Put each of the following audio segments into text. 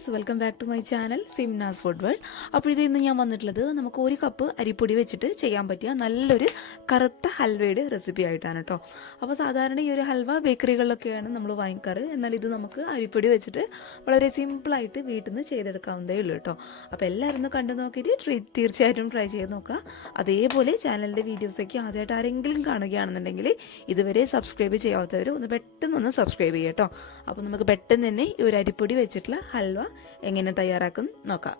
Friends, welcome back to my channel Simnas food world. അപ്പോൾ ഇത് ഇന്ന് ഞാൻ വന്നിട്ടുള്ളത് നമുക്ക് ഒരു കപ്പ് അരിപ്പൊടി വെച്ചിട്ട് ചെയ്യാൻ പറ്റിയ നല്ലൊരു കറുത്ത ഹൽവയുടെ റെസിപ്പി ആയിട്ടാണ് കേട്ടോ. അപ്പോൾ സാധാരണ ഈ ഒരു ഹൽവ ബേക്കറികളിലൊക്കെയാണ് നമ്മൾ വാങ്ങിക്കാറ്. എന്നാൽ ഇത് നമുക്ക് അരിപ്പൊടി വെച്ചിട്ട് വളരെ സിമ്പിളായിട്ട് വീട്ടിൽ നിന്ന് ചെയ്തെടുക്കാവുന്നതേ ഉള്ളൂ കേട്ടോ. അപ്പോൾ എല്ലാവരും ഒന്ന് കണ്ടു നോക്കിയിട്ട് തീർച്ചയായിട്ടും ട്രൈ ചെയ്ത് നോക്കുക. അതേപോലെ ചാനലിൻ്റെ വീഡിയോസൊക്കെ ആദ്യമായിട്ട് ആരെങ്കിലും കാണുകയാണെന്നുണ്ടെങ്കിൽ ഇതുവരെ സബ്സ്ക്രൈബ് ചെയ്യാത്തവർ ഒന്ന് പെട്ടെന്ന് സബ്സ്ക്രൈബ് ചെയ്യുക കേട്ടോ. അപ്പോൾ നമുക്ക് പെട്ടെന്ന് തന്നെ ഈ ഒരു അരിപ്പൊടി വെച്ചിട്ടുള്ള ഹൽവ എങ്ങനെ തയ്യാറാക്കും നോക്കാം.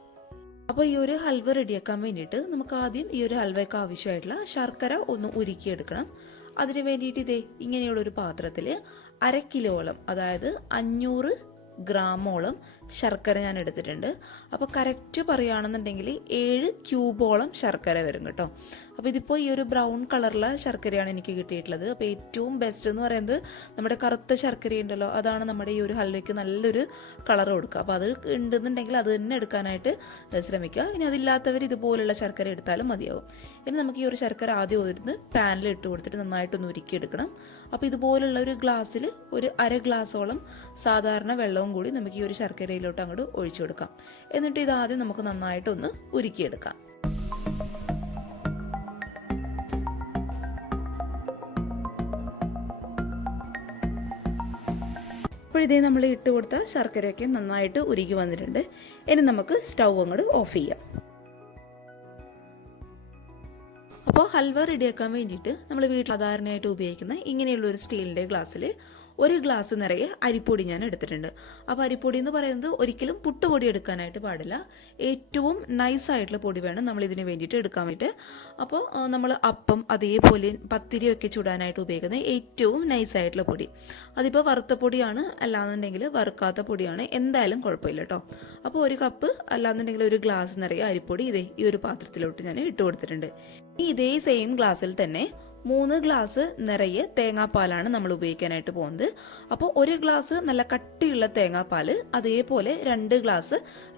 അപ്പോൾ ഈ ഒരു ഹൽവ റെഡിയാക്കാൻ വേണ്ടിയിട്ട് നമുക്ക് ആദ്യം ഈ ഒരു ഹൽവയ്ക്ക് ആവശ്യമായിട്ടുള്ള ശർക്കര ഒന്ന് ഉരുക്കിയെടുക്കണം. അതിന് വേണ്ടിയിട്ട് ഇതേ ഇങ്ങനെയുള്ള ഒരു പാത്രത്തിൽ 1/2 കിലോളം, അതായത് 500 ഗ്രാമോളം ശർക്കര ഞാൻ എടുത്തിട്ടുണ്ട്. അപ്പോൾ കറക്റ്റ് പറയുകയാണെന്നുണ്ടെങ്കിൽ 7 ക്യൂബോളം ശർക്കര വരും കേട്ടോ. അപ്പോൾ ഇതിപ്പോൾ ഈ ഒരു ബ്രൗൺ കളറിലെ ശർക്കരയാണ് എനിക്ക് കിട്ടിയിട്ടുള്ളത്. അപ്പോൾ ഏറ്റവും ബെസ്റ്റ് എന്ന് പറയുന്നത് നമ്മുടെ കറുത്ത ശർക്കരയുണ്ടല്ലോ, അതാണ് നമ്മുടെ ഈ ഒരു ഹൽവയ്ക്ക് നല്ലൊരു കളർ കൊടുക്കുക. അപ്പോൾ അത് ഉണ്ടെന്നുണ്ടെങ്കിൽ അത് തന്നെ എടുക്കാനായിട്ട് ശ്രമിക്കുക. ഇനി അതില്ലാത്തവർ ഇതുപോലുള്ള ശർക്കര എടുത്താലും മതിയാവും. ഇനി നമുക്ക് ഈ ഒരു ശർക്കര ആദ്യം ഒരു പാനിൽ ഇട്ട് കൊടുത്തിട്ട് നന്നായിട്ടൊന്ന് ഉരുക്കിയെടുക്കണം. അപ്പോൾ ഇതുപോലുള്ള ഒരു ഗ്ലാസ്സിൽ ഒരു 1/2 ഗ്ലാസോളം സാധാരണ വെള്ളവും കൂടി നമുക്ക് ഈ ഒരു ശർക്കരയിലോട്ട് അങ്ങോട്ട് ഒഴിച്ചു കൊടുക്കാം. എന്നിട്ട് ഇതാദ്യം നമുക്ക് നന്നായിട്ടൊന്ന് ഉരുക്കിയെടുക്കാം. അപ്പോൾ ഇതേ നമ്മൾ ഇട്ട് കൊടുത്ത ശർക്കരയൊക്കെ നന്നായിട്ട് ഉരുകി വന്നിട്ടുണ്ട്. ഇനി നമുക്ക് സ്റ്റൗ അങ്ങോട്ട് ഓഫ് ചെയ്യാം. അപ്പോൾ ഹൽവ റെഡിയാക്കാൻ വേണ്ടിയിട്ട് നമ്മൾ വീട്ടിൽ സാധാരണയായിട്ട് ഉപയോഗിക്കുന്ന ഇങ്ങനെയുള്ള ഒരു സ്റ്റീലിൻ്റെ ഗ്ലാസ്സിൽ 1 ഗ്ലാസ് നിറയെ അരിപ്പൊടി ഞാൻ എടുത്തിട്ടുണ്ട്. അപ്പോൾ അരിപ്പൊടി എന്ന് പറയുന്നത് ഒരിക്കലും പുട്ടുപൊടി എടുക്കാനായിട്ട് പാടില്ല. ഏറ്റവും നൈസായിട്ടുള്ള പൊടി വേണം നമ്മൾ ഇതിന് വേണ്ടിയിട്ട് എടുക്കാൻ വേണ്ടിയിട്ട്. അപ്പോൾ നമ്മൾ അപ്പം അതേപോലെ പത്തിരിയൊക്കെ ചുടാനായിട്ട് ഉപയോഗിക്കുന്ന ഏറ്റവും നൈസായിട്ടുള്ള പൊടി, അതിപ്പോൾ വറുത്ത പൊടിയാണ്, അല്ലാന്നുണ്ടെങ്കിൽ വറുക്കാത്ത പൊടിയാണ്, എന്തായാലും കുഴപ്പമില്ല കേട്ടോ. അപ്പോൾ 1 കപ്പ് അല്ലാന്നുണ്ടെങ്കിൽ 1 ഗ്ലാസ് നിറയെ അരിപ്പൊടി ഇതേ ഈ ഒരു പാത്രത്തിലോട്ട് ഞാൻ ഇട്ട് കൊടുത്തിട്ടുണ്ട്. ഇതേ സെയിം ഗ്ലാസ്സിൽ തന്നെ 3 ഗ്ലാസ് നിറയെ തേങ്ങാപ്പാലാണ് നമ്മൾ ഉപയോഗിക്കാനായിട്ട് പോകുന്നത്. അപ്പോൾ 1 ഗ്ലാസ് നല്ല കട്ടിയുള്ള തേങ്ങാപ്പാൽ, അതേപോലെ 2 ഗ്ലാസ്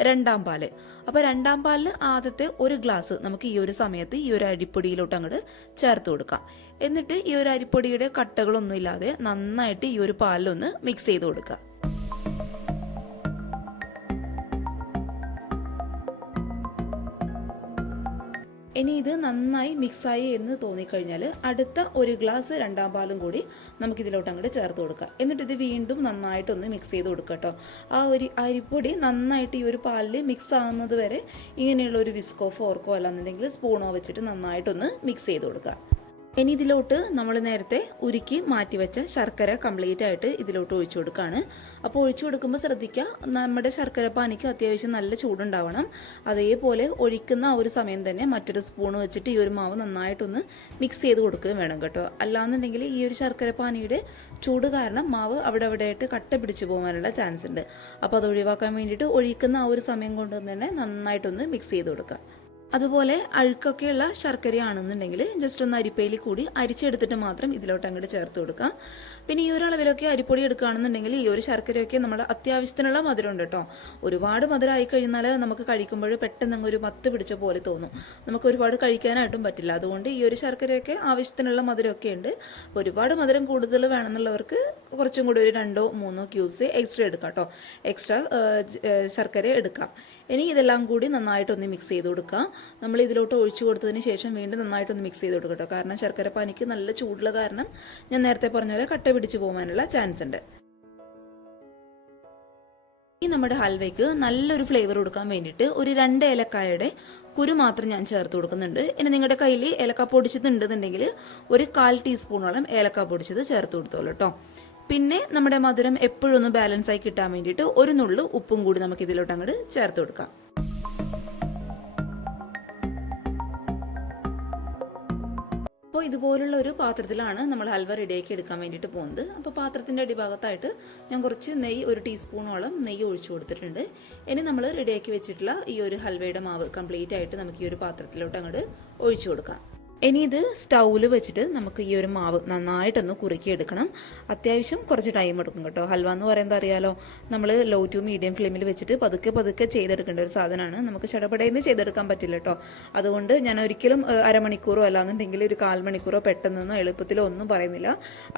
രണ്ടാം പാല്. അപ്പോൾ രണ്ടാം പാലിൽ ആദ്യത്തെ 1 ഗ്ലാസ് നമുക്ക് ഈ ഒരു സമയത്ത് ഈ ഒരു അരിപ്പൊടിയിലോട്ട് അങ്ങോട്ട് ചേർത്ത് കൊടുക്കാം. എന്നിട്ട് ഈ ഒരു അരിപ്പൊടിയുടെ കട്ടകളൊന്നും ഇല്ലാതെ നന്നായിട്ട് ഈ ഒരു പാലിലൊന്ന് മിക്സ് ചെയ്ത് കൊടുക്കുക. ഇനി ഇത് നന്നായി മിക്സായി എന്ന് തോന്നിക്കഴിഞ്ഞാൽ അടുത്ത 1 ഗ്ലാസ് രണ്ടാം പാലും കൂടി നമുക്കിതിലോട്ട് അങ്ങോട്ട് ചേർത്ത് കൊടുക്കാം. എന്നിട്ട് ഇത് വീണ്ടും നന്നായിട്ടൊന്ന് മിക്സ് ചെയ്ത് കൊടുക്കുക കേട്ടോ. ആ ഒരു അരിപ്പൊടി നന്നായിട്ട് ഈ ഒരു പാലിൽ മിക്സ് ആകുന്നത് വരെ ഇങ്ങനെയുള്ള ഒരു വിസ്കോ ഫോർക്കോ അല്ലാന്നുണ്ടെങ്കിൽ സ്പൂണോ വെച്ചിട്ട് നന്നായിട്ടൊന്ന് മിക്സ് ചെയ്ത് കൊടുക്കുക. ഇനി ഇതിലോട്ട് നമ്മൾ നേരത്തെ ഉരുക്കി മാറ്റിവെച്ച ശർക്കര കംപ്ലീറ്റ് ആയിട്ട് ഇതിലോട്ട് ഒഴിച്ചു കൊടുക്കുകയാണ്. അപ്പോൾ ഒഴിച്ചു കൊടുക്കുമ്പോൾ ശ്രദ്ധിക്കുക, നമ്മുടെ ശർക്കര പാനിക്ക് അത്യാവശ്യം നല്ല ചൂടുണ്ടാവണം. അതേപോലെ ഒഴിക്കുന്ന ആ ഒരു സമയം തന്നെ മറ്റൊരു സ്പൂൺ വെച്ചിട്ട് ഈ ഒരു മാവ് നന്നായിട്ടൊന്ന് മിക്സ് ചെയ്ത് കൊടുക്കുകയും വേണം കേട്ടോ. അല്ലാന്നുണ്ടെങ്കിൽ ഈ ഒരു ശർക്കര പാനിയുടെ ചൂട് കാരണം മാവ് അവിടെ ആയിട്ട് കട്ട പിടിച്ചു പോകാനുള്ള ചാൻസ് ഉണ്ട്. അപ്പോൾ അത് ഒഴിവാക്കാൻ വേണ്ടിയിട്ട് ഒഴിക്കുന്ന ആ ഒരു സമയം കൊണ്ട് തന്നെ നന്നായിട്ടൊന്ന് മിക്സ് ചെയ്ത് കൊടുക്കുക. അതുപോലെ അഴുക്കൊക്കെയുള്ള ശർക്കരയാണെന്നുണ്ടെങ്കിൽ ജസ്റ്റ് ഒന്ന് അരിപ്പയിൽ കൂടി അരിച്ചെടുത്തിട്ട് മാത്രം ഇതിലോട്ട് അങ്ങോട്ട് ചേർത്ത് കൊടുക്കാം. പിന്നെ ഈ ഒരു അളവിലൊക്കെ അരിപ്പൊടി എടുക്കുകയാണെന്നുണ്ടെങ്കിൽ ഈ ഒരു ശർക്കരയൊക്കെ നമ്മുടെ അത്യാവശ്യത്തിനുള്ള മധുരം ഉണ്ട് കേട്ടോ. ഒരുപാട് മധുരം ആയി കഴിഞ്ഞാൽ നമുക്ക് കഴിക്കുമ്പോൾ പെട്ടെന്ന് അങ്ങ് ഒരു മത്ത് പിടിച്ച പോലെ തോന്നും, നമുക്ക് ഒരുപാട് കഴിക്കാനായിട്ടും പറ്റില്ല. അതുകൊണ്ട് ഈ ഒരു ശർക്കരയൊക്കെ ആവശ്യത്തിനുള്ള മധുരമൊക്കെ ഉണ്ട്. ഒരുപാട് മധുരം കൂടുതൽ വേണമെന്നുള്ളവർക്ക് കുറച്ചും കൂടി ഒരു 2-3 ക്യൂബ്സ് എക്സ്ട്രാ എടുക്കാം കേട്ടോ. എക്സ്ട്രാ ശർക്കര എടുക്കാം. ഇനി ഇതെല്ലാം കൂടി നന്നായിട്ടൊന്ന് മിക്സ് ചെയ്ത് കൊടുക്കാം. നമ്മൾ ഇതിലോട്ട് ഒഴിച്ചു കൊടുത്തതിന് ശേഷം വീണ്ടും നന്നായിട്ടൊന്ന് മിക്സ് ചെയ്ത് കൊടുക്കട്ടോ. കാരണം ശർക്കര പാനിക്ക് നല്ല ചൂടുള്ള കാരണം ഞാൻ നേരത്തെ പറഞ്ഞ പോലെ കട്ട പിടിച്ച് പോകാനുള്ള ചാൻസ് ഉണ്ട്. ഈ നമ്മുടെ ഹൽവയ്ക്ക് നല്ലൊരു ഫ്ലേവർ കൊടുക്കാൻ വേണ്ടിയിട്ട് ഒരു 2 ഏലക്കായയുടെ കുരു മാത്രം ഞാൻ ചേർത്ത് കൊടുക്കുന്നുണ്ട്. ഇനി നിങ്ങളുടെ കയ്യിൽ ഏലക്ക പൊടിച്ചതുണ്ടെന്നുണ്ടെങ്കിൽ ഒരു 1/4 ടീസ്പൂണോളം ഏലക്ക പൊടിച്ചത് ചേർത്ത് കൊടുത്തോളൂ കേട്ടോ. പിന്നെ നമ്മുടെ മധുരം എപ്പോഴും ഒന്ന് ബാലൻസ് ആയി കിട്ടാൻ വേണ്ടിയിട്ട് ഒരു നുള്ളു ഉപ്പും കൂടി നമുക്ക് ഇതിലോട്ട് അങ്ങോട്ട് ചേർത്ത് കൊടുക്കാം. അപ്പോൾ ഇതുപോലുള്ള ഒരു പാത്രത്തിലാണ് നമ്മൾ ഹൽവ റെഡിയാക്കി എടുക്കാൻ വേണ്ടിയിട്ട് പോകുന്നത്. അപ്പോൾ പാത്രത്തിൻ്റെ അടിഭാഗത്തായിട്ട് ഞാൻ കുറച്ച് നെയ്യ്, 1 ടീസ്പൂണോളം നെയ്യ് ഒഴിച്ചു കൊടുത്തിട്ടുണ്ട്. ഇനി നമ്മൾ റെഡിയാക്കി വെച്ചിട്ടുള്ള ഈ ഒരു ഹൽവയുടെ മാവ് കംപ്ലീറ്റ് ആയിട്ട് നമുക്ക് ഈ ഒരു പാത്രത്തിലോട്ട് അങ്ങോട്ട് ഒഴിച്ചു കൊടുക്കാം. ഇനി ഇത് സ്റ്റൗവിൽ വെച്ചിട്ട് നമുക്ക് ഈ ഒരു മാവ് നന്നായിട്ടൊന്ന് കുറുക്കിയെടുക്കണം. അത്യാവശ്യം കുറച്ച് ടൈം എടുക്കും കേട്ടോ. ഹൽവ എന്ന് പറയുന്നത് അറിയാലോ, നമ്മൾ ലോ ടു മീഡിയം ഫ്ലെയിമിൽ വെച്ചിട്ട് പതുക്കെ പതുക്കെ ചെയ്തെടുക്കേണ്ട ഒരു സാധനമാണ്. നമുക്ക് ചടപടയെന്ന് ചെയ്തെടുക്കാൻ പറ്റില്ല കേട്ടോ. അതുകൊണ്ട് ഞാൻ ഒരിക്കലും അരമണിക്കൂറോ അല്ലാന്നുണ്ടെങ്കിൽ ഒരു 1/4 മണിക്കൂറോ പെട്ടെന്നൊന്നും എളുപ്പത്തിലോ ഒന്നും പറയുന്നില്ല.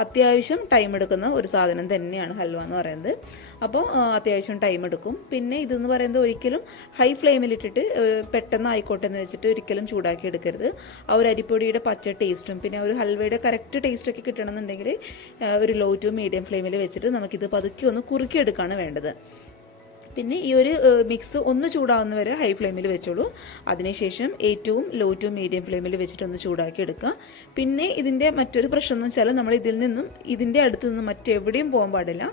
അത്യാവശ്യം ടൈം എടുക്കുന്ന ഒരു സാധനം തന്നെയാണ് ഹൽവ എന്ന് പറയുന്നത്. അപ്പോൾ അത്യാവശ്യം ടൈം എടുക്കും. പിന്നെ ഇതെന്ന് പറയുന്നത് ഒരിക്കലും ഹൈ ഫ്ലെയിമിലിട്ടിട്ട് പെട്ടെന്ന് ആയിക്കോട്ടെ എന്ന് വെച്ചിട്ട് ഒരിക്കലും ചൂടാക്കി എടുക്കരുത്. ആ ഒരു അരിപ്പൊടിയുടെ പച്ച ടേസ്റ്റും പിന്നെ ഒരു ഹൽവയുടെ കറക്റ്റ് ടേസ്റ്റൊക്കെ കിട്ടണമെന്നുണ്ടെങ്കിൽ ഒരു ലോ ടു മീഡിയം ഫ്ലെയിമിൽ വെച്ചിട്ട് നമുക്കിത് പതുക്കെ ഒന്ന് കുറുക്കിയെടുക്കുകയാണ് വേണ്ടത്. പിന്നെ ഈ ഒരു മിക്സ് ഒന്ന് ചൂടാവുന്ന വരെ ഹൈ ഫ്ലെയിമിൽ വെച്ചോളൂ. അതിനുശേഷം ഏറ്റവും ലോ ടു മീഡിയം ഫ്ലെയിമിൽ വെച്ചിട്ട് ഒന്ന് ചൂടാക്കി എടുക്കുക. പിന്നെ ഇതിൻ്റെ മറ്റൊരു പ്രശ്നം എന്ന് വെച്ചാൽ നമ്മൾ ഇതിൻ്റെ അടുത്ത് നിന്നും മറ്റെവിടെയും പോകാൻ പാടില്ല.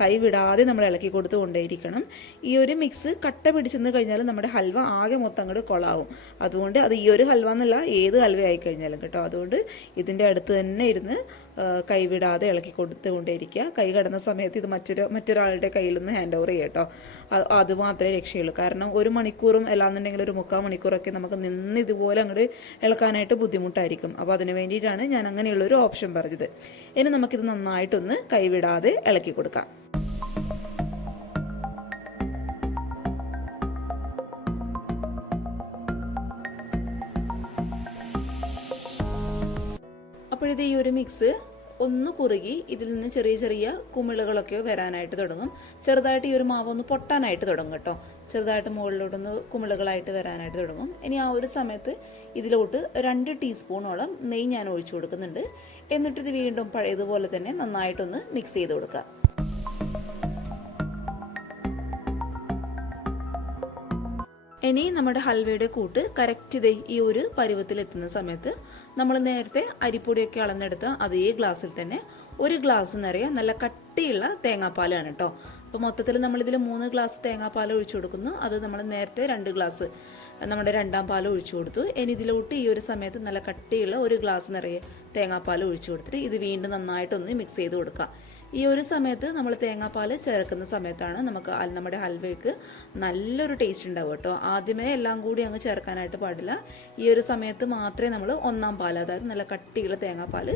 കൈ വിടാതെ നമ്മൾ ഇളക്കി കൊടുത്ത് കൊണ്ടേയിരിക്കണം. ഈ ഒരു മിക്സ് കട്ട പിടിച്ചെന്ന് കഴിഞ്ഞാൽ നമ്മുടെ ഹൽവ ആകെ മൊത്തം അങ്ങോട്ട് കൊളാവും. അതുകൊണ്ട് അത് ഈ ഒരു ഹൽവ എന്നല്ല, ഏത് ഹൽവ ആയിക്കഴിഞ്ഞാലും കേട്ടോ. അതുകൊണ്ട് ഇതിൻ്റെ അടുത്ത് തന്നെ ഇരുന്ന് കൈവിടാതെ ഇളക്കി കൊടുത്തുകൊണ്ടേയിരിക്കുക. കൈ കടന്ന സമയത്ത് ഇത് മറ്റൊരാളുടെ കയ്യിലൊന്ന് ഹാൻഡ് ഓവർ ചെയ്യുക കേട്ടോ. അത് മാത്രമേ രക്ഷയുള്ളൂ. കാരണം 1 മണിക്കൂറും അല്ലാന്നുണ്ടെങ്കിൽ ഒരു 3/4 മണിക്കൂറൊക്കെ നമുക്ക് നിന്ന് ഇതുപോലെ അങ്ങോട്ട് ഇളക്കാനായിട്ട് ബുദ്ധിമുട്ടായിരിക്കും. അപ്പോൾ അതിന് വേണ്ടിയിട്ടാണ് ഞാൻ അങ്ങനെയുള്ളൊരു ഓപ്ഷൻ പറഞ്ഞത്. ഇനി നമുക്കിത് നന്നായിട്ടൊന്ന് കൈവിടാതെ ഇളക്കി കൊടുക്കാം. അപ്പോഴിത് ഈ ഒരു മിക്സ് ഒന്ന് കുറുകി ഇതിൽ നിന്ന് ചെറിയ ചെറിയ കുമിളുകളൊക്കെ വരാനായിട്ട് തുടങ്ങും. ചെറുതായിട്ട് ഈ ഒരു മാവ് ഒന്ന് പൊട്ടാനായിട്ട് തുടങ്ങും കേട്ടോ. ചെറുതായിട്ട് മുകളിലോട്ടൊന്ന് കുമിളുകളായിട്ട് വരാനായിട്ട് തുടങ്ങും. ഇനി ആ ഒരു സമയത്ത് ഇതിലോട്ട് 2 ടീസ്പൂണോളം നെയ്യ് ഞാൻ ഒഴിച്ചു കൊടുക്കുന്നുണ്ട്. എന്നിട്ടിത് വീണ്ടും പഴയതുപോലെ തന്നെ നന്നായിട്ടൊന്ന് മിക്സ് ചെയ്ത് കൊടുക്കുക. ഇനി നമ്മുടെ ഹൽവയുടെ കൂട്ട് കറക്റ്റ് ഇതേ ഈ ഒരു പരുവത്തിലെത്തുന്ന സമയത്ത് നമ്മൾ നേരത്തെ അരിപ്പൊടിയൊക്കെ അളന്നെടുത്ത അതേ ഗ്ലാസ്സിൽ തന്നെ 1 ഗ്ലാസ് നിറയെ നല്ല കട്ടിയുള്ള തേങ്ങാപ്പാലാണ് കേട്ടോ. അപ്പോൾ മൊത്തത്തിൽ നമ്മളിതിൽ 3 ഗ്ലാസ് തേങ്ങാപ്പാൽ ഒഴിച്ചു കൊടുക്കുന്നു. അത് നമ്മൾ നേരത്തെ 2 ഗ്ലാസ് നമ്മുടെ 2ാം പാൽ ഒഴിച്ചു കൊടുത്തു. ഇനി ഇതിലോട്ട് ഈ ഒരു സമയത്ത് നല്ല കട്ടിയുള്ള 1 ഗ്ലാസ് നിറയെ തേങ്ങാപ്പാൽ ഒഴിച്ചു കൊടുത്തിട്ട് ഇത് വീണ്ടും നന്നായിട്ടൊന്ന് മിക്സ് ചെയ്ത് കൊടുക്കുക. ഈ ഒരു സമയത്ത് നമ്മൾ തേങ്ങാപ്പാൽ ചേർക്കുന്ന സമയത്താണ് നമ്മുടെ ഹൽവയ്ക്ക് നല്ലൊരു ടേസ്റ്റ് ഉണ്ടാവും കേട്ടോ. ആദ്യമേ എല്ലാം കൂടി അങ്ങ് ചേർക്കാനായിട്ട് പാടില്ല. ഈ ഒരു സമയത്ത് മാത്രമേ നമ്മൾ 1ാം പാൽ, അതായത് നല്ല കട്ടിയുള്ള തേങ്ങാപ്പാൽ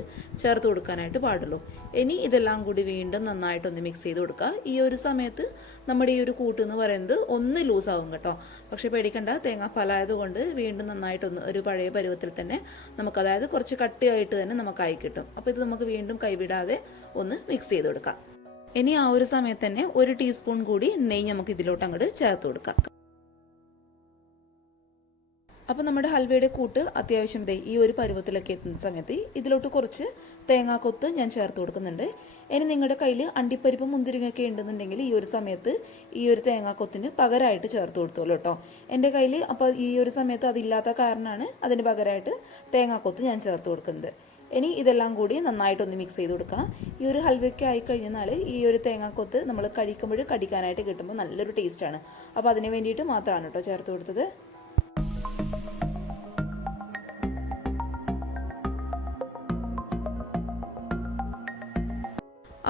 ചേർത്ത് കൊടുക്കാനായിട്ട് പാടുള്ളൂ. ഇനി ഇതെല്ലാം കൂടി വീണ്ടും നന്നായിട്ടൊന്ന് മിക്സ് ചെയ്ത് കൊടുക്കുക. ഈ ഒരു സമയത്ത് നമ്മുടെ ഈ ഒരു കൂട്ട് എന്ന് പറയുന്നത് ഒന്ന് ലൂസാവും കേട്ടോ. പക്ഷേ പേടിക്കണ്ട, തേങ്ങാപ്പാലായതുകൊണ്ട് വീണ്ടും നന്നായിട്ടൊന്ന് ഒരു പഴയ പരുവത്തിൽ തന്നെ നമുക്ക്, അതായത് കുറച്ച് കട്ടിയായിട്ട് തന്നെ നമുക്കായി കിട്ടും. അപ്പോൾ ഇത് നമുക്ക് വീണ്ടും കൈവിടാതെ ഒന്ന് മിക്സ് ചെയ്ത് കൊടുക്കാം. ഇനി ആ ഒരു സമയത്ത് തന്നെ 1 ടീസ്പൂൺ കൂടി നെയ്യ് നമുക്ക് ഇതിലോട്ട് അങ്ങോട്ട് ചേർത്ത് കൊടുക്കാം. അപ്പോൾ നമ്മുടെ ഹൽവയുടെ കൂട്ട് അത്യാവശ്യം ഈ ഒരു പരുവത്തിലൊക്കെ എത്തുന്ന സമയത്ത് ഇതിലോട്ട് കുറച്ച് തേങ്ങാക്കൊത്ത് ഞാൻ ചേർത്ത് കൊടുക്കുന്നുണ്ട്. ഇനി നിങ്ങളുടെ കയ്യിൽ അണ്ടിപ്പരിപ്പ് മുന്തിരിങ്ങയൊക്കെ ഉണ്ടെന്നുണ്ടെങ്കിൽ ഈ ഒരു സമയത്ത് ഈ ഒരു തേങ്ങാക്കൊത്തിന് പകരമായിട്ട് ചേർത്ത് കൊടുത്തോളൂ കേട്ടോ. എൻ്റെ കയ്യിൽ അപ്പോൾ ഈ ഒരു സമയത്ത് അതില്ലാത്ത കാരണമാണ് അതിന് പകരമായിട്ട് തേങ്ങാക്കൊത്ത് ഞാൻ ചേർത്ത് കൊടുക്കുന്നത്. ഇനി ഇതെല്ലാം കൂടി നന്നായിട്ടൊന്ന് മിക്സ് ചെയ്ത് കൊടുക്കുക. ഈ ഒരു ഹൽവയ്ക്ക് ആയിക്കഴിഞ്ഞാൽ ഈ ഒരു തേങ്ങാക്കൊത്ത് നമ്മൾ കഴിക്കുമ്പോൾ കടിക്കാനായിട്ട് കിട്ടുമ്പോൾ നല്ലൊരു ടേസ്റ്റാണ്. അപ്പോൾ അതിന് വേണ്ടിയിട്ട് മാത്രമാണ് കേട്ടോ ചേർത്ത് കൊടുത്തത്.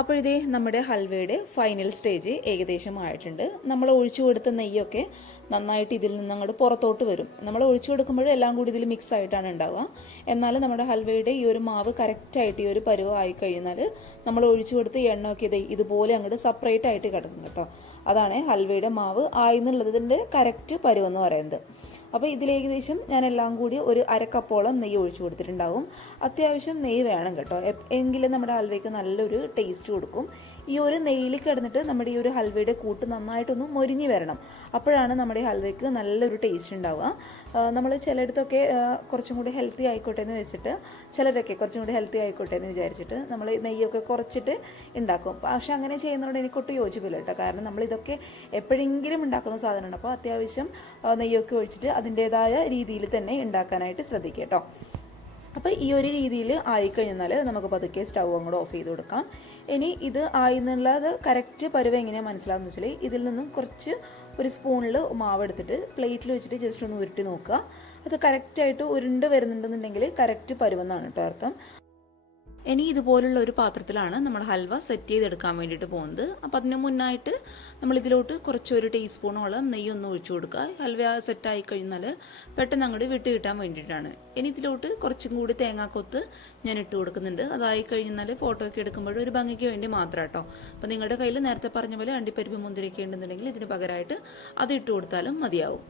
അപ്പോഴിതേ നമ്മുടെ ഹൽവയുടെ ഫൈനൽ സ്റ്റേജ് ഏകദേശം ആയിട്ടുണ്ട്. നമ്മൾ ഒഴിച്ചു കൊടുത്ത നെയ്യൊക്കെ നന്നായിട്ട് ഇതിൽ നിന്ന് അങ്ങോട്ട് പുറത്തോട്ട് വരും. നമ്മൾ ഒഴിച്ചു കൊടുക്കുമ്പോഴും എല്ലാം കൂടി ഇതിൽ മിക്സ് ആയിട്ടാണ് ഉണ്ടാവുക. എന്നാൽ നമ്മുടെ ഹൽവയുടെ ഈ ഒരു മാവ് കറക്റ്റായിട്ട് ഈ ഒരു പരുവം ആയി കഴിഞ്ഞാൽ നമ്മൾ ഒഴിച്ചു കൊടുത്ത എണ്ണയൊക്കെ ഇതുപോലെ അങ്ങോട്ട് സെപ്പറേറ്റ് ആയിട്ട് കിടക്കും കേട്ടോ. അതാണ് ഹൽവയുടെ മാവ് ആയെന്നുള്ളതിൻ്റെ കറക്റ്റ് പരുവം എന്ന് പറയുന്നത്. അപ്പോൾ ഇതിലേകദേശം ഞാൻ എല്ലാം കൂടി ഒരു 1/2 കപ്പോളം നെയ്യ് ഒഴിച്ചു കൊടുത്തിട്ടുണ്ടാവും. അത്യാവശ്യം നെയ്യ് വേണം കേട്ടോ, എങ്കിലും നമ്മുടെ ഹൽവയ്ക്ക് നല്ലൊരു ടേസ്റ്റ് കൊടുക്കും. ഈ ഒരു നെയ്യിൽ കിടന്നിട്ട് നമ്മുടെ ഈ ഒരു ഹൽവയുടെ കൂട്ട് നന്നായിട്ടൊന്ന് മൊരിഞ്ഞ് വരണം. അപ്പോഴാണ് നമ്മുടെ ഹൽവയ്ക്ക് നല്ലൊരു ടേസ്റ്റ് ഉണ്ടാവുക. നമ്മൾ ചിലയിടത്തൊക്കെ കുറച്ചും കൂടി ഹെൽത്തി ആയിക്കോട്ടെ എന്ന് വെച്ചിട്ട്, ചിലരൊക്കെ കുറച്ചും കൂടി ഹെൽത്തി ആയിക്കോട്ടെ എന്ന് വിചാരിച്ചിട്ട് നമ്മൾ നെയ്യൊക്കെ കുറച്ചിട്ട് ഉണ്ടാക്കും. പക്ഷേ അങ്ങനെ ചെയ്യുന്നതുകൊണ്ട് എനിക്കൊട്ടും യോജിപ്പില്ല കേട്ടോ. കാരണം നമ്മളിതൊക്കെ എപ്പോഴെങ്കിലും ഉണ്ടാക്കുന്ന സാധനമാണ്. അപ്പോൾ അത്യാവശ്യം നെയ്യൊക്കെ ഒഴിച്ചിട്ട് അതിൻ്റേതായ രീതിയിൽ തന്നെ ഉണ്ടാക്കാനായിട്ട് ശ്രദ്ധിക്കുക കേട്ടോ. അപ്പോൾ ഈ ഒരു രീതിയിൽ ആയിക്കഴിഞ്ഞാൽ നമുക്ക് പതുക്കെ സ്റ്റൗ അങ്ങോട്ട് ഓഫ് ചെയ്ത് കൊടുക്കാം. ഇനി ഇത് ആയെന്നുള്ളത് കറക്റ്റ് പരുവം എങ്ങനെയാണ് മനസ്സിലാകുന്ന വെച്ചാൽ ഇതിൽ നിന്നും കുറച്ച് ഒരു സ്പൂണിൽ മാവ് എടുത്തിട്ട് പ്ലേറ്റിൽ വെച്ചിട്ട് ജസ്റ്റ് ഒന്ന് ഉരുട്ടി നോക്കുക. അത് കറക്റ്റായിട്ട് ഉരുണ്ട് വരുന്നുണ്ടെന്നുണ്ടെങ്കിൽ കറക്റ്റ് പരുവെന്നാണ് കേട്ടോ അർത്ഥം. ഇനി ഇതുപോലുള്ള ഒരു പാത്രത്തിലാണ് നമ്മൾ ഹൽവ സെറ്റ് ചെയ്തെടുക്കാൻ വേണ്ടിയിട്ട് പോകുന്നത്. അപ്പോൾ അതിന് മുന്നായിട്ട് നമ്മൾ ഇതിലോട്ട് കുറച്ചൊരു ടീസ്പൂണോളം നെയ്യൊന്ന് ഒഴിച്ചു കൊടുക്കുക. ഹൽവ സെറ്റായി കഴിഞ്ഞാൽ പെട്ടെന്ന് അങ്ങോട്ട് വിട്ട് കിട്ടാൻ വേണ്ടിയിട്ടാണ്. ഇനി ഇതിലോട്ട് കുറച്ചും കൂടി തേങ്ങാക്കൊത്ത് ഞാൻ ഇട്ട് കൊടുക്കുന്നുണ്ട്. അതായി കഴിഞ്ഞാൽ ഫോട്ടോ ഒക്കെ എടുക്കുമ്പോൾ ഒരു ഭംഗിക്ക് വേണ്ടി മാത്രം കേട്ടോ. അപ്പോൾ നിങ്ങളുടെ കയ്യിൽ നേരത്തെ പറഞ്ഞ പോലെ അണ്ടിപ്പരിപ്പ് മുന്തിരിയൊക്കെ ഉണ്ടെന്നുണ്ടെങ്കിൽ ഇതിന് പകരമായിട്ട് അത് ഇട്ട് കൊടുത്താലും മതിയാവും.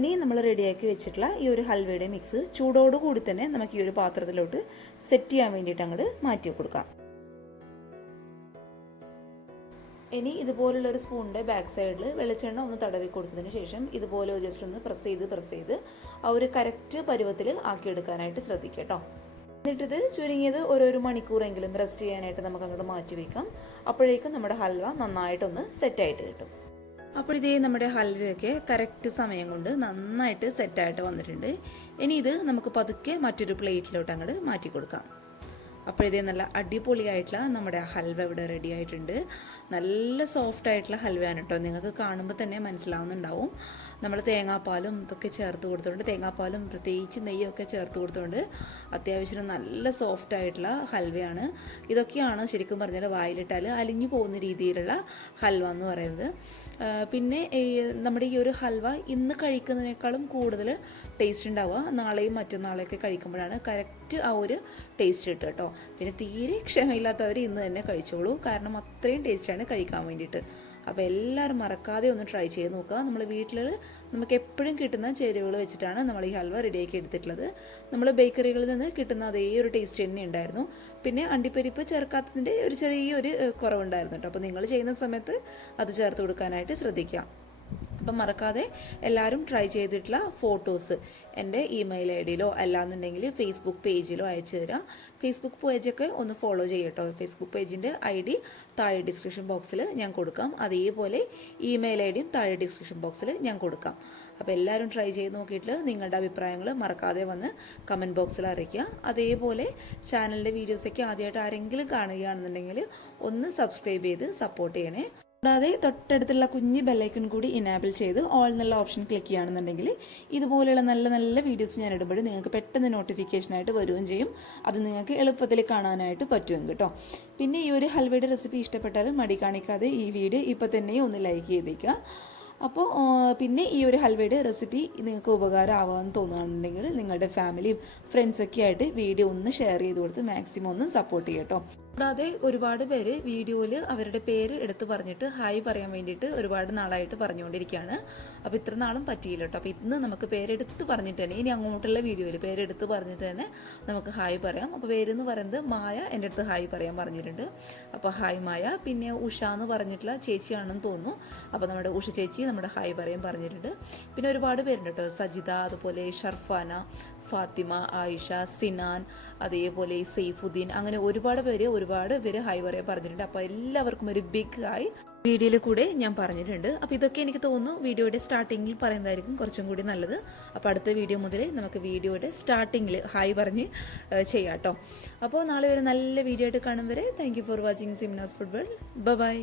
ഇനി നമ്മൾ റെഡിയാക്കി വെച്ചിട്ടുള്ള ഈ ഒരു ഹൽവയുടെ മിക്സ് ചൂടോടുകൂടി തന്നെ നമുക്ക് ഈ ഒരു പാത്രത്തിലോട്ട് സെറ്റ് ചെയ്യാൻ വേണ്ടിയിട്ട് അങ്ങോട്ട് മാറ്റി കൊടുക്കാം. ഇനി ഇതുപോലുള്ള ഒരു സ്പൂണിൻ്റെ ബാക്ക് സൈഡിൽ വെളിച്ചെണ്ണ ഒന്ന് തടവി കൊടുത്തതിന് ശേഷം ഇതുപോലെ ജസ്റ്റ് ഒന്ന് പ്രസ് ചെയ്ത് ആ ഒരു കറക്റ്റ് പരുവത്തിൽ ആക്കിയെടുക്കാനായിട്ട് ശ്രദ്ധിക്കുക കേട്ടോ. എന്നിട്ടിത് ചുരുങ്ങിയത് ഒരു മണിക്കൂറെങ്കിലും റെസ്റ്റ് ചെയ്യാനായിട്ട് നമുക്ക് അങ്ങോട്ട് മാറ്റി വയ്ക്കാം. അപ്പോഴേക്കും നമ്മുടെ ഹൽവ നന്നായിട്ടൊന്ന് സെറ്റായിട്ട് കിട്ടും. അപ്പോൾ ഇതേ നമ്മുടെ ഹൽവയൊക്കെ കറക്റ്റ് സമയം കൊണ്ട് നന്നായിട്ട് സെറ്റായിട്ട് വന്നിട്ടുണ്ട്. ഇനി ഇത് നമുക്ക് പതുക്കെ മറ്റൊരു പ്ലേറ്റിലോട്ട് അങ്ങോട്ട് മാറ്റി കൊടുക്കാം. അപ്പോൾ ഇതേ നല്ല അടിപൊളിയായിട്ടുള്ള നമ്മുടെ ഹൽവ ഇവിടെ റെഡി ആയിട്ടുണ്ട്. നല്ല സോഫ്റ്റ് ആയിട്ടുള്ള ഹൽവയാണ് കേട്ടോ. നിങ്ങൾക്ക് കാണുമ്പോൾ തന്നെ മനസ്സിലാവുന്നുണ്ടാവും. നമ്മൾ തേങ്ങാപ്പാലും ഇതൊക്കെ ചേർത്ത് കൊടുത്തുകൊണ്ട്, തേങ്ങാപ്പാലും പ്രത്യേകിച്ച് നെയ്യൊക്കെ ചേർത്ത് കൊടുത്തുകൊണ്ട് അത്യാവശ്യം നല്ല സോഫ്റ്റ് ആയിട്ടുള്ള ഹൽവയാണ്. ഇതൊക്കെയാണ് ശരിക്കും പറഞ്ഞാൽ വായിലിട്ടാൽ അലിഞ്ഞു പോകുന്ന രീതിയിലുള്ള ഹൽവ എന്ന് പറയുന്നത്. പിന്നെ നമ്മുടെ ഈ ഒരു ഹൽവ ഇന്ന് കഴിക്കുന്നതിനേക്കാളും കൂടുതൽ ടേസ്റ്റ് ഉണ്ടാവുക നാളെയും മറ്റന്നാളെയൊക്കെ കഴിക്കുമ്പോഴാണ് കറക്റ്റ് ആ ഒരു ടേസ്റ്റ് കിട്ടുക കേട്ടോ. പിന്നെ തീരെ ക്ഷമയില്ലാത്തവർ ഇന്ന് തന്നെ കഴിച്ചോളൂ, കാരണം അത്രയും ടേസ്റ്റാണ് കഴിക്കാൻ വേണ്ടിയിട്ട്. അപ്പോൾ എല്ലാവരും മറക്കാതെ ഒന്ന് ട്രൈ ചെയ്ത് നോക്കുക. നമ്മൾ വീട്ടിൽ നമുക്ക് എപ്പോഴും കിട്ടുന്ന ചേരുവകൾ വെച്ചിട്ടാണ് നമ്മൾ ഈ ഹൽവ റെഡിയാക്കി എടുത്തിട്ടുള്ളത്. നമ്മൾ ബേക്കറികളിൽ നിന്ന് കിട്ടുന്ന അതേ ഒരു ടേസ്റ്റ് തന്നെ ഉണ്ടായിരുന്നു. പിന്നെ അണ്ടിപ്പരിപ്പ് ചേർക്കാത്തതിൻ്റെ ഒരു ചെറിയൊരു കുറവുണ്ടായിരുന്നു കേട്ടോ. അപ്പോൾ നിങ്ങൾ ചെയ്യുന്ന സമയത്ത് അത് ചേർത്ത് കൊടുക്കാനായിട്ട് ശ്രദ്ധിക്കുക. അപ്പം മറക്കാതെ എല്ലാവരും ട്രൈ ചെയ്തിട്ടുള്ള ഫോട്ടോസ് എൻ്റെ ഇമെയിൽ ഐ ഡിയിലോ അല്ലാന്നുണ്ടെങ്കിൽ ഫേസ്ബുക്ക് പേജിലോ അയച്ചു തരാം. ഫേസ്ബുക്ക് പേജൊക്കെ ഒന്ന് ഫോളോ ചെയ്യട്ടോ. ഫേസ്ബുക്ക് പേജിൻ്റെ ID താഴെ ഡിസ്ക്രിപ്ഷൻ ബോക്സിൽ ഞാൻ കൊടുക്കാം. അതേപോലെ ഇമെയിൽ ID യും താഴെ ഡിസ്ക്രിപ്ഷൻ ബോക്സിൽ ഞാൻ കൊടുക്കാം. അപ്പോൾ എല്ലാവരും ട്രൈ ചെയ്ത് നോക്കിയിട്ട് നിങ്ങളുടെ അഭിപ്രായങ്ങൾ മറക്കാതെ വന്ന് കമൻറ്റ് ബോക്സിൽ അറിയിക്കുക. അതേപോലെ ചാനലിൻ്റെ വീഡിയോസൊക്കെ ആദ്യമായിട്ട് ആരെങ്കിലും കാണുകയാണെന്നുണ്ടെങ്കിൽ ഒന്ന് സബ്സ്ക്രൈബ് ചെയ്ത് സപ്പോർട്ട് ചെയ്യണേ. കൂടാതെ തൊട്ടടുത്തുള്ള കുഞ്ഞ് ബെല്ലൈക്കൺ കൂടി ഇനാബിൾ ചെയ്ത് ഓൾ എന്നുള്ള ഓപ്ഷൻ ക്ലിക്ക് ചെയ്യുകയാണെന്നുണ്ടെങ്കിൽ ഇതുപോലെയുള്ള നല്ല നല്ല വീഡിയോസ് ഞാൻ ഇടുമ്പോൾ നിങ്ങൾക്ക് പെട്ടെന്ന് നോട്ടിഫിക്കേഷനായിട്ട് വരികയും ചെയ്യും. അത് നിങ്ങൾക്ക് എളുപ്പത്തിൽ കാണാനായിട്ട് പറ്റും കേട്ടോ. പിന്നെ ഈ ഒരു ഹൽവയുടെ റെസിപ്പി ഇഷ്ടപ്പെട്ടാൽ മടി കാണിക്കാതെ ഈ വീഡിയോ ഇപ്പോൾ തന്നെ ഒന്ന് ലൈക്ക് ചെയ്തേക്കുക. അപ്പോൾ പിന്നെ ഈ ഒരു ഹൽവയുടെ റെസിപ്പി നിങ്ങൾക്ക് ഉപകാരമാവാമെന്ന് തോന്നുകയാണെന്നുണ്ടെങ്കിൽ നിങ്ങളുടെ ഫാമിലിയും ഫ്രണ്ട്സൊക്കെ ആയിട്ട് വീഡിയോ ഒന്ന് ഷെയർ ചെയ്ത് കൊടുത്ത് മാക്സിമം ഒന്ന് സപ്പോർട്ട് ചെയ്യട്ടോ. കൂടാതെ ഒരുപാട് പേര് വീഡിയോയിൽ അവരുടെ പേര് എടുത്ത് പറഞ്ഞിട്ട് ഹായ് പറയാൻ വേണ്ടിയിട്ട് ഒരുപാട് നാളായിട്ട് പറഞ്ഞുകൊണ്ടിരിക്കുകയാണ്. അപ്പോൾ ഇത്ര നാളും പറ്റിയില്ല കേട്ടോ. അപ്പോൾ ഇന്ന് നമുക്ക് പേരെടുത്ത് പറഞ്ഞിട്ട് തന്നെ ഇനി അങ്ങോട്ടുള്ള വീഡിയോയിൽ പേരെടുത്ത് പറഞ്ഞിട്ട് തന്നെ നമുക്ക് ഹായ് പറയാം. അപ്പോൾ പേരെന്ന് പറയുന്നത് മായ എൻ്റെ അടുത്ത് ഹായ് പറയാൻ പറഞ്ഞിട്ടുണ്ട്. അപ്പോൾ ഹായ് മായ. പിന്നെ ഉഷ എന്ന് പറഞ്ഞിട്ടുള്ള ചേച്ചിയാണെന്ന് തോന്നുന്നു. അപ്പോൾ നമ്മുടെ ഉഷ ചേച്ചി നമ്മുടെ ഹായ് പറയാൻ പറഞ്ഞിട്ടുണ്ട്. പിന്നെ ഒരുപാട് പേരുണ്ട് കേട്ടോ. സജിത, അതുപോലെ ഷർഫാന, ഫാത്തിമ, ആയിഷ, സിനാൻ, അതേപോലെ സെയ്ഫുദ്ദീൻ, അങ്ങനെ ഒരുപാട് പേര് ഹായ് പറയാൻ പറഞ്ഞിട്ടുണ്ട്. അപ്പോൾ എല്ലാവർക്കും ഒരു ബിഗ് ഹായ് വീഡിയോയിൽ കൂടെ ഞാൻ പറഞ്ഞിട്ടുണ്ട്. അപ്പോൾ ഇതൊക്കെ എനിക്ക് തോന്നുന്നു വീഡിയോയുടെ സ്റ്റാർട്ടിങ്ങിൽ പറയുന്നതായിരിക്കും കുറച്ചും കൂടി നല്ലത്. അപ്പോൾ അടുത്ത വീഡിയോ മുതൽ നമുക്ക് വീഡിയോയുടെ സ്റ്റാർട്ടിങ്ങിൽ ഹായ് പറഞ്ഞ് ചെയ്യാം കേട്ടോ. അപ്പോൾ നാളെ ഒരു നല്ല വീഡിയോ ആയിട്ട് കാണും വരെ thank you for watching Simnas food world. By.